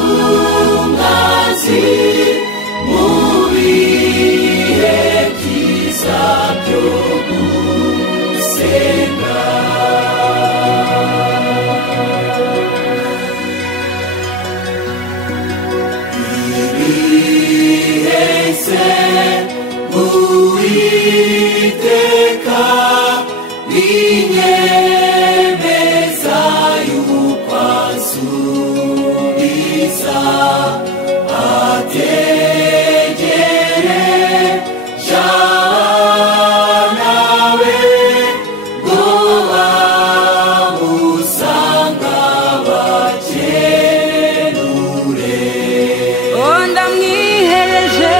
umwanzi mu bihe byiza byo gusenga. Ibihese Uwiteka binyemeza yuko ansubiza, ategereje abana be ngo bamusanga bakenure. Ndamwihereje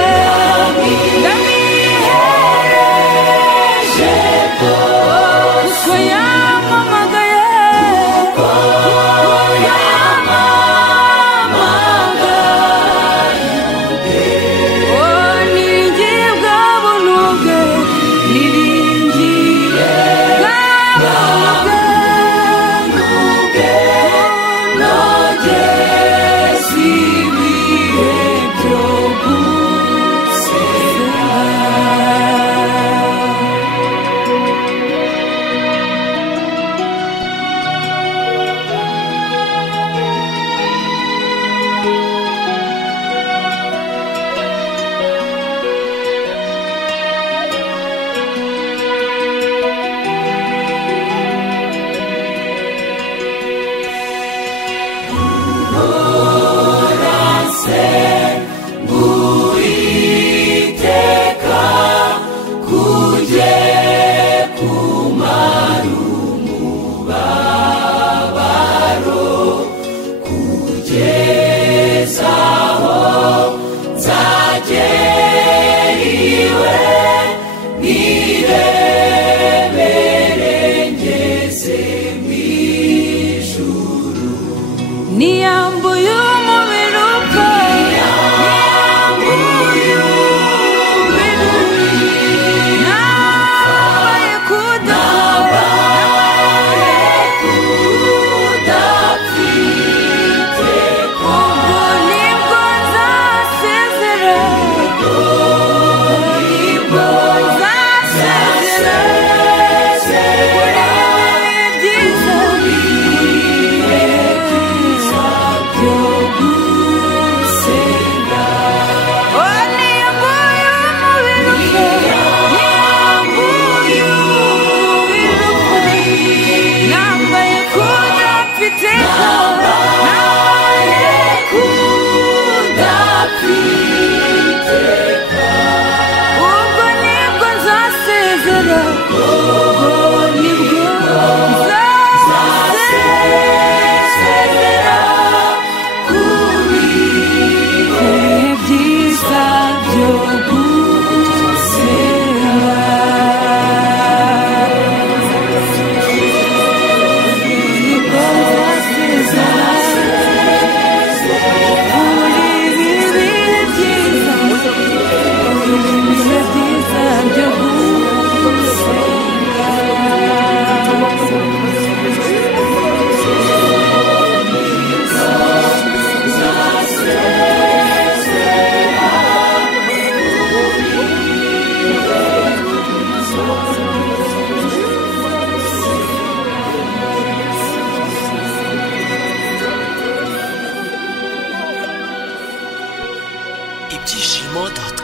kuko yampamagaye, niringiye bwa buntu bwe, niringiye bwa buntu bwe, nogeze ibihe byo gusenga. Uwiteka kujye kumara umubabaro, kugeza aho nzagera iwe nirebere ngeze mu ijuru. Niyambuye umubiri upfa, niyambuye umubiri, nambaye kudapfa, ubwo nibwo nzasezera, ubwo nibwo nzasezera kuri ibihe byiza byo gusenga. Niyambuye umubiri upfa, niyambuye umubiri upfa, nambaye kudapfa iteka, nambaye kudapfa iteka, ubwo nibwo nzasezera, ubwo nibwo nzasezera kuri ibihe byiza byo gusenga. Nibwo nzasezera kuri ibi bihe byiza, kuri ibihe byiza byo gusenga. ibyishimo.com